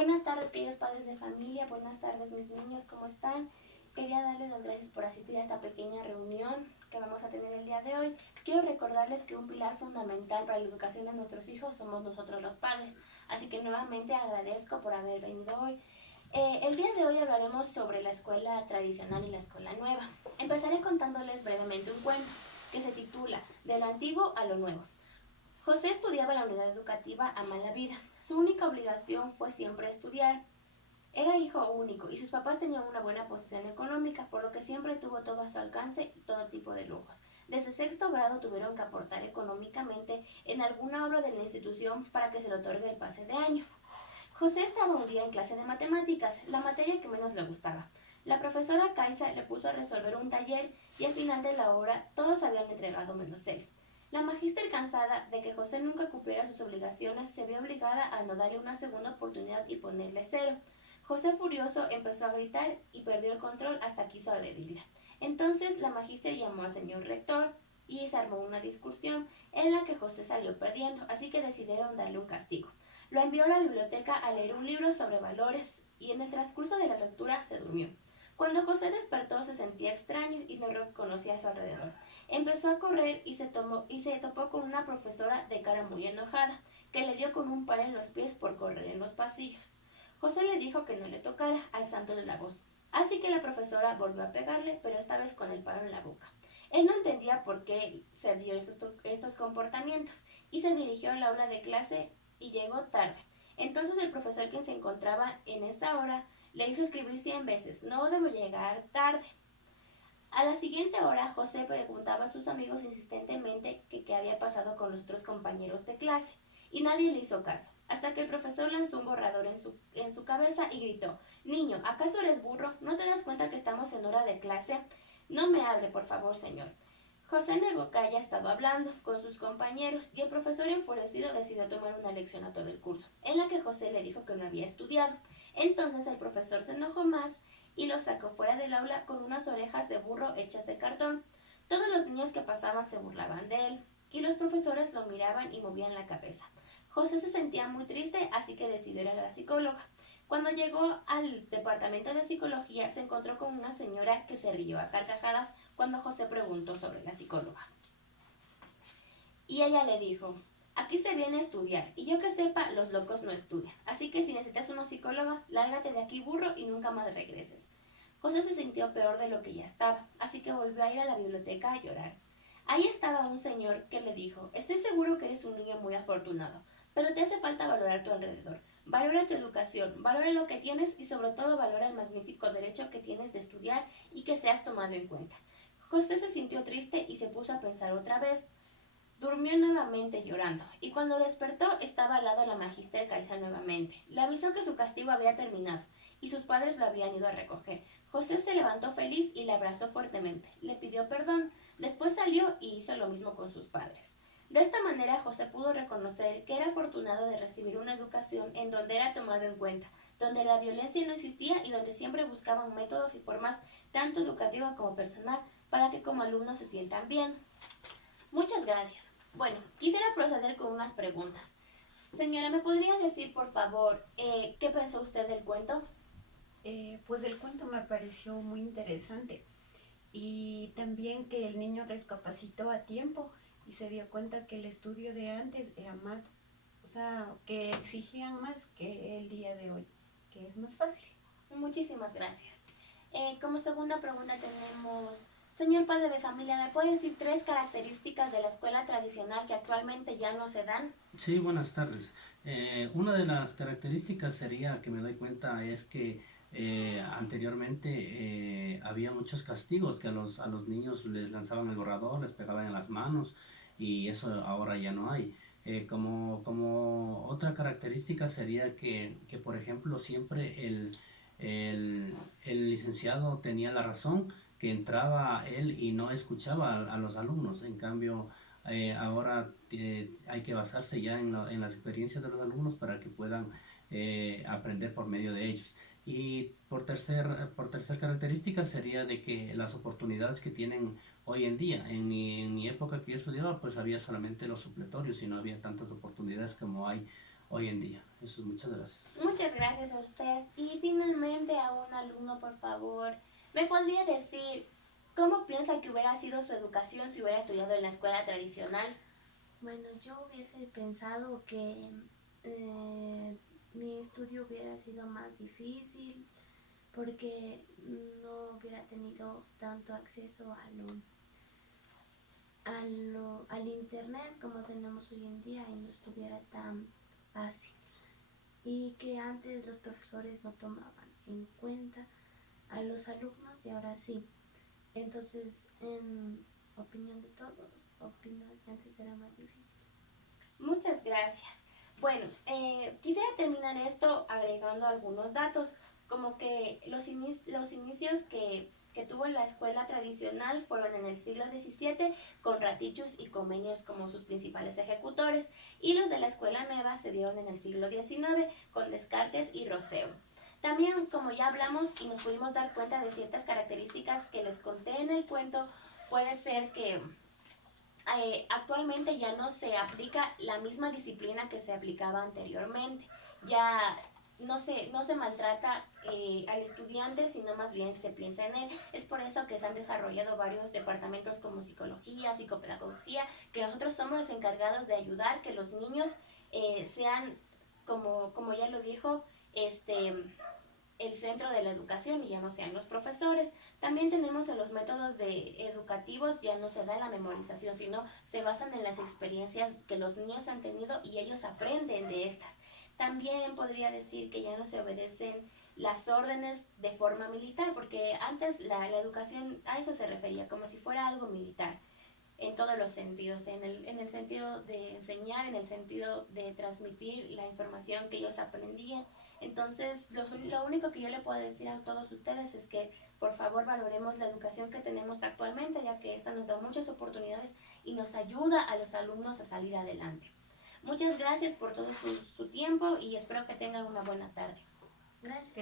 Buenas tardes, queridos padres de familia. Buenas tardes, mis niños, ¿cómo están? Quería darles las gracias por asistir a esta pequeña reunión que vamos a tener el día de hoy. Quiero recordarles que un pilar fundamental para la educación de nuestros hijos somos nosotros los padres. Así que nuevamente agradezco por haber venido hoy. El día de hoy hablaremos sobre la escuela tradicional y la escuela nueva. Empezaré contándoles brevemente un cuento que se titula De lo antiguo a lo nuevo. José estudiaba en la unidad educativa A Mala Vida. Su única obligación fue siempre estudiar. Era hijo único y sus papás tenían una buena posición económica, por lo que siempre tuvo todo a su alcance y todo tipo de lujos. Desde sexto grado tuvieron que aportar económicamente en alguna obra de la institución para que se le otorgue el pase de año. José estaba un día en clase de matemáticas, la materia que menos le gustaba. La profesora Kaisa le puso a resolver un taller y al final de la hora todos habían entregado menos él. La magíster, cansada de que José nunca cumpliera sus obligaciones, se vio obligada a no darle una segunda oportunidad y ponerle cero. José, furioso, empezó a gritar y perdió el control hasta quiso agredirla. Entonces la magíster llamó al señor rector y se armó una discusión en la que José salió perdiendo, así que decidieron darle un castigo. Lo envió a la biblioteca a leer un libro sobre valores y en el transcurso de la lectura se durmió. Cuando José despertó se sentía extraño y no reconocía a su alrededor. Empezó a correr y se topó con una profesora de cara muy enojada, que le dio con un par en los pies por correr en los pasillos. José le dijo que no le tocara, alzándole la voz. Así que la profesora volvió a pegarle, pero esta vez con el palo en la boca. Él no entendía por qué se dio estos comportamientos y se dirigió al aula de clase y llegó tarde. Entonces el profesor, quien se encontraba en esa hora, le hizo escribir 100 veces: no debo llegar tarde. A la siguiente hora, José preguntaba a sus amigos insistentemente que qué había pasado con los otros compañeros de clase, y nadie le hizo caso, hasta que el profesor lanzó un borrador en su cabeza y gritó: Niño, ¿acaso eres burro? ¿No te das cuenta que estamos en hora de clase? No me hable, por favor, señor. José negó que haya estado hablando con sus compañeros y el profesor, enfurecido, decidió tomar una lección a todo el curso, en la que José le dijo que no había estudiado. Entonces el profesor se enojó más y lo sacó fuera del aula con unas orejas de burro hechas de cartón. Todos los niños que pasaban se burlaban de él y los profesores lo miraban y movían la cabeza. José se sentía muy triste, así que decidió ir a la psicóloga. Cuando llegó al departamento de psicología, se encontró con una señora que se rió a carcajadas cuando José preguntó sobre la psicóloga. Y ella le dijo: aquí se viene a estudiar, y yo que sepa, los locos no estudian. Así que si necesitas una psicóloga, lárgate de aquí, burro, y nunca más regreses. José se sintió peor de lo que ya estaba, así que volvió a ir a la biblioteca a llorar. Ahí estaba un señor que le dijo: estoy seguro que eres un niño muy afortunado, pero te hace falta valorar tu alrededor. Valora tu educación, valora lo que tienes y sobre todo valora el magnífico derecho que tienes de estudiar y que seas tomado en cuenta. José se sintió triste y se puso a pensar otra vez. Durmió nuevamente llorando, y cuando despertó estaba al lado de la magíster Kaisa nuevamente. Le avisó que su castigo había terminado, y sus padres lo habían ido a recoger. José se levantó feliz y le abrazó fuertemente. Le pidió perdón, después salió y hizo lo mismo con sus padres. De esta manera José pudo reconocer que era afortunado de recibir una educación en donde era tomado en cuenta, donde la violencia no existía y donde siempre buscaban métodos y formas tanto educativas como personal para que como alumnos se sientan bien. Muchas gracias. Bueno, quisiera proceder con unas preguntas. Señora, ¿me podría decir, por favor, qué pensó usted del cuento? Pues el cuento me pareció muy interesante y también que el niño recapacitó a tiempo y se dio cuenta que el estudio de antes era más, o sea, que exigían más que el día de hoy, que es más fácil. Muchísimas gracias. Como segunda pregunta tenemos: señor padre de familia, ¿me puede decir 3 características de la escuela tradicional que actualmente ya no se dan? Sí, buenas tardes. Una de las características sería que me doy cuenta es que anteriormente había muchos castigos que a los niños les lanzaban el borrador, les pegaban en las manos y eso ahora ya no hay. Como otra característica sería que, por ejemplo, siempre el, el licenciado tenía la razón, que entraba él y no escuchaba a los alumnos. En cambio, ahora hay que basarse ya en las experiencias de los alumnos para que puedan aprender por medio de ellos. Y por tercer característica sería de que las oportunidades que tienen hoy en día, en mi época que yo estudiaba, pues había solamente los supletorios y no había tantas oportunidades como hay hoy en día. Eso, muchas gracias. Muchas gracias a usted. Y finalmente a un alumno, por favor, ¿me podría decir cómo piensa que hubiera sido su educación si hubiera estudiado en la escuela tradicional? Bueno, yo hubiese pensado que mi estudio hubiera sido más difícil porque no hubiera tenido tanto acceso al internet como tenemos hoy en día y no estuviera tan fácil. Y que antes los profesores no tomaban en cuenta a los alumnos y ahora sí. Entonces, en opinión de todos, opino que antes era más difícil. Muchas gracias. Bueno, quisiera terminar esto agregando algunos datos, como que los inicios que tuvo la escuela tradicional fueron en el siglo XVII, con Ratichus y Comenius como sus principales ejecutores, y los de la escuela nueva se dieron en el siglo XIX, con Descartes y Rousseau. También, como ya hablamos y nos pudimos dar cuenta de ciertas características que les conté en el cuento, puede ser que actualmente ya no se aplica la misma disciplina que se aplicaba anteriormente. Ya no se maltrata al estudiante, sino más bien se piensa en él. Es por eso que se han desarrollado varios departamentos como psicología, psicopedagogía, que nosotros somos los encargados de ayudar que los niños sean, como ya lo dijo, el centro de la educación y ya no sean los profesores. También tenemos en los métodos educativos, ya no se da la memorización, sino se basan en las experiencias que los niños han tenido y ellos aprenden de estas. También podría decir que ya no se obedecen las órdenes de forma militar, porque antes la educación a eso se refería, como si fuera algo militar en todos los sentidos, en el sentido de enseñar, en el sentido de transmitir la información que ellos aprendían. Entonces, lo único que yo le puedo decir a todos ustedes es que por favor valoremos la educación que tenemos actualmente, ya que esta nos da muchas oportunidades y nos ayuda a los alumnos a salir adelante. Muchas gracias por todo su tiempo y espero que tengan una buena tarde. Gracias.